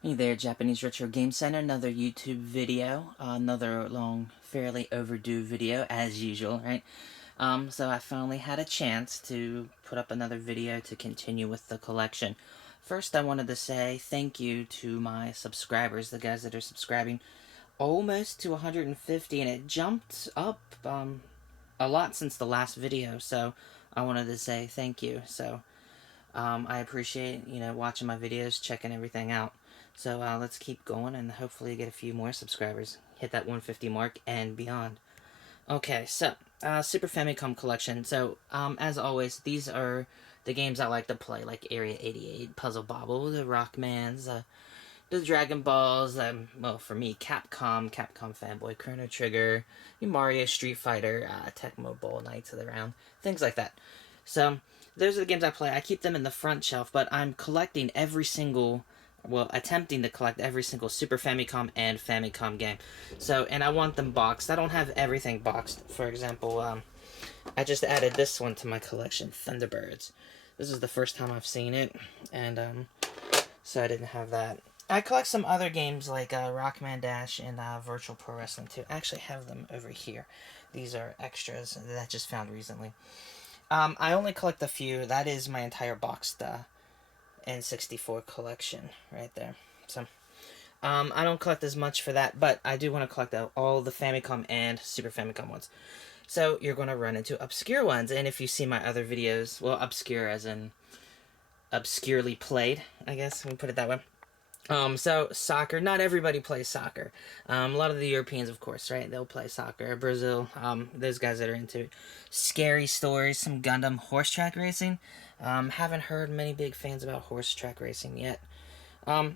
Hey there, Japanese Retro Game Center. Another YouTube video, another long, fairly overdue video, as usual, right? So I finally had a chance to put up another video to continue with the collection. First, I wanted to say thank you to my subscribers, the guys that are subscribing, almost to 150, and it jumped up a lot since the last video. So I wanted to say thank you. So I appreciate, watching my videos, checking everything out. So let's keep going and hopefully get a few more subscribers. Hit that 150 mark and beyond. Okay, so Super Famicom Collection. So as always, these are the games I like to play, like Area 88, Puzzle Bobble, the Rockmans, the Dragon Balls. Well, for me, Capcom Fanboy, Chrono Trigger, Mario, Street Fighter, Tecmo Bowl, Knights of the Round, things like that. So those are the games I play. I keep them in the front shelf, but I'm collecting every single, well, attempting to collect every single Super Famicom and Famicom game. So, and I want them boxed. I don't have everything boxed. For example, I just added this one to my collection, Thunderbirds. This is the first time I've seen it, and so I didn't have that. I collect some other games like Rockman Dash and Virtual Pro Wrestling too. I actually have them over here. These are extras that I just found recently. I only collect a few. That is my entire boxed N64 collection right there. So, I don't collect as much for that, but I do want to collect all the Famicom and Super Famicom ones. So, you're going to run into obscure ones, and if you see my other videos, well, obscure as in obscurely played, I guess, we put it that way. So soccer, not everybody plays soccer. A lot of the Europeans, of course, right? They'll play soccer. Brazil, those guys that are into it. Scary stories, some Gundam horse track racing. Haven't heard many big fans about horse track racing yet.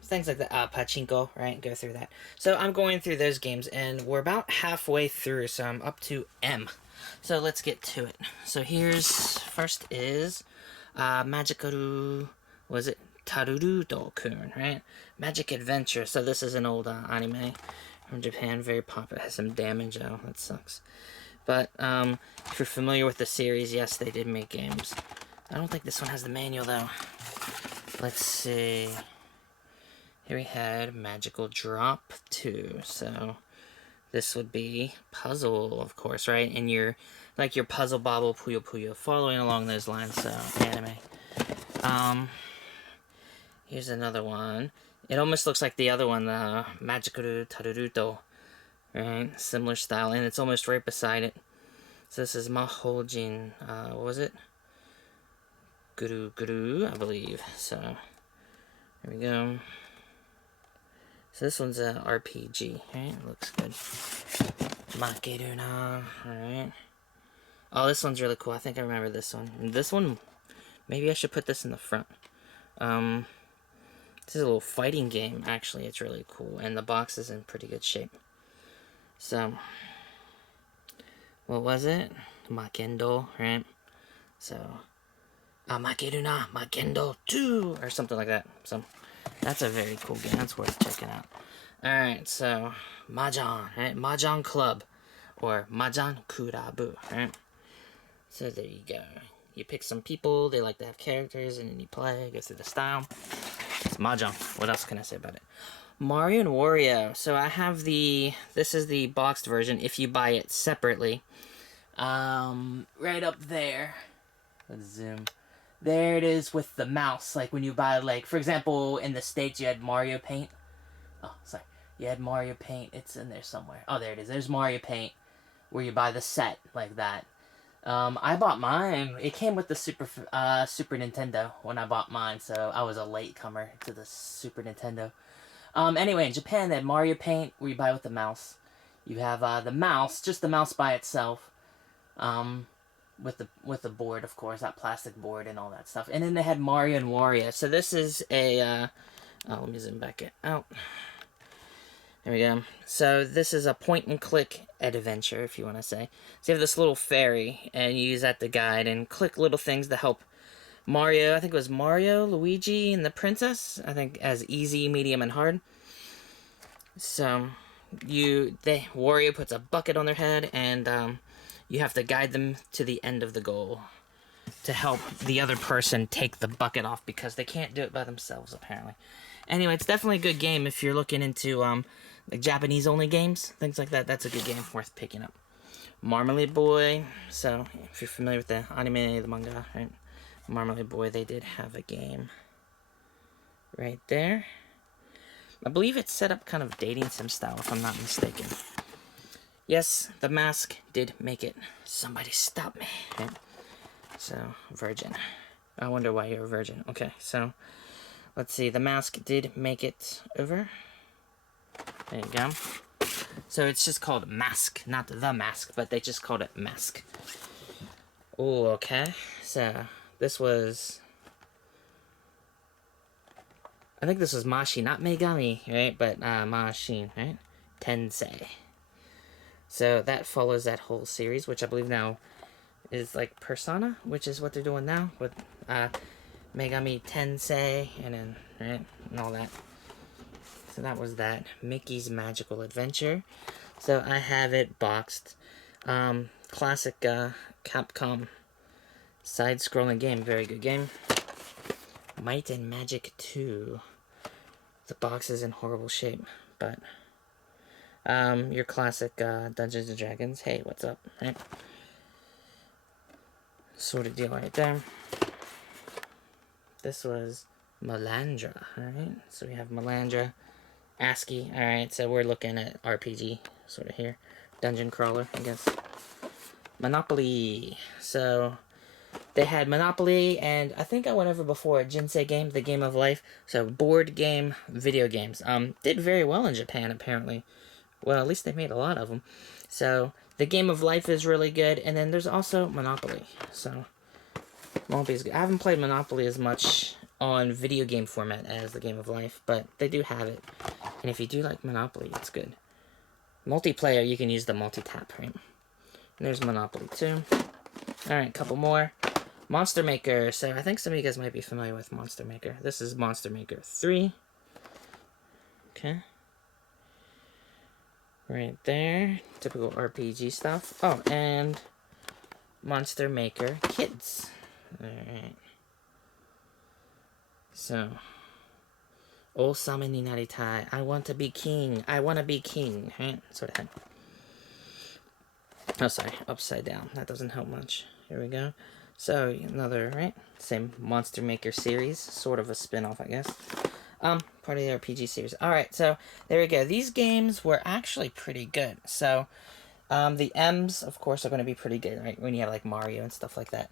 Things like that. Pachinko, right? Go through that. So I'm going through those games, and we're about halfway through, so I'm up to M. So let's get to it. So first is Magical, was it? Taruruto-kun, right? Magic Adventure. So this is an old anime from Japan, very popular. It has some damage, oh, that sucks. But if you're familiar with the series, yes, they did make games. I don't think this one has the manual, though. Let's see. Here we had Magical Drop 2. So this would be Puzzle, of course, right? And your Puzzle Bobble, Puyo Puyo, following along those lines, so anime. Here's another one. It almost looks like the other one, the Magical Taruruto. Right? Similar style, and it's almost right beside it. So this is Mahojin, what was it? Guru, I believe. So, here we go. So this one's an RPG, right? Looks good. Makeruna, alright. Oh, this one's really cool. I think I remember this one. And this one, maybe I should put this in the front. This is a little fighting game, actually. It's really cool, and the box is in pretty good shape. So, what was it? Makendo, right? So, Makeruna, Makendo 2, or something like that. So, that's a very cool game. That's worth checking out. Alright, so, Mahjong, right? Mahjong Club, or Mahjong Kurabu, right? So, there you go. You pick some people, they like to have characters, and then you play, go through the style. It's Mahjong. What else can I say about it? Mario and Wario. So I have this is the boxed version if you buy it separately. Right up there. Let's zoom. There it is with the mouse. Like when you buy, like, for example, in the States you had Mario Paint. Oh, sorry. You had Mario Paint. It's in there somewhere. Oh, there it is. There's Mario Paint where you buy the set like that. I bought mine. It came with the Super Nintendo when I bought mine, so I was a latecomer to the Super Nintendo. Anyway, in Japan, they had Mario Paint, where you buy with the mouse. You have the mouse, just the mouse by itself, with the board, of course, that plastic board and all that stuff. And then they had Mario and Wario. So this is a, let me zoom back out. There we go. So this is a point-and-click adventure, if you want to say. So you have this little fairy, and you use that to guide and click little things to help Mario. I think it was Mario, Luigi, and the princess. I think as easy, medium, and hard. So Wario puts a bucket on their head, and you have to guide them to the end of the goal to help the other person take the bucket off because they can't do it by themselves, apparently. Anyway, it's definitely a good game if you're looking into like Japanese-only games, things like that. That's a good game worth picking up. Marmalade Boy. So, if you're familiar with the anime, the manga, right? Marmalade Boy, they did have a game right there. I believe it's set up kind of dating sim style, if I'm not mistaken. Yes, the Mask did make it. Somebody stop me. Okay. So, virgin. I wonder why you're a virgin. Okay, so, let's see. The Mask did make it over. There you go. So, it's just called Mask. Not The Mask, but they just called it Mask. Oh, okay. So, this was... I think this was Mashi, not Megami, right? But Mashi, right? Tensei. So that follows that whole series, which I believe now is like Persona, which is what they're doing now with Megami Tensei and then, right? And all that. So that was that. Mickey's Magical Adventure. So I have it boxed. Classic Capcom side-scrolling game. Very good game. Might and Magic 2. The box is in horrible shape, but your classic Dungeons and Dragons. Hey, what's up? Right? Sort of deal right there. This was Melandra, alright? So we have Melandra, ASCII, alright? So we're looking at RPG, sort of here. Dungeon crawler, I guess. Monopoly. So they had Monopoly, and I think I went over before, Jinsei game, the game of life. So board game, video games. Did very well in Japan, apparently. Well, at least they made a lot of them. So the game of life is really good, and then there's also Monopoly. So Monopoly is good. I haven't played Monopoly as much on video game format as the game of life, but they do have it. And if you do like Monopoly, it's good. Multiplayer, you can use the multi-tap, right? And there's Monopoly too. Alright, a couple more. Monster Maker. So I think some of you guys might be familiar with Monster Maker. This is Monster Maker 3. Okay. Right there. Typical RPG stuff. Oh, and Monster Maker Kids. Alright. So. Osame ni naritai. I want to be king. I want to be king. Right? Sort of head. Oh, sorry. Upside down. That doesn't help much. Here we go. So, another, right? Same Monster Maker series. Sort of a spin-off, I guess. Part of the RPG series. Alright, so, there we go. These games were actually pretty good. So, the M's, of course, are going to be pretty good, right? When you have, like, Mario and stuff like that.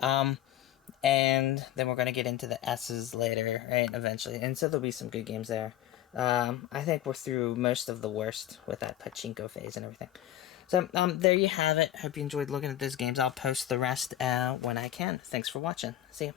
And then we're going to get into the S's later, right? Eventually. And so, there'll be some good games there. I think we're through most of the worst with that pachinko phase and everything. So, there you have it. Hope you enjoyed looking at those games. I'll post the rest when I can. Thanks for watching. See ya.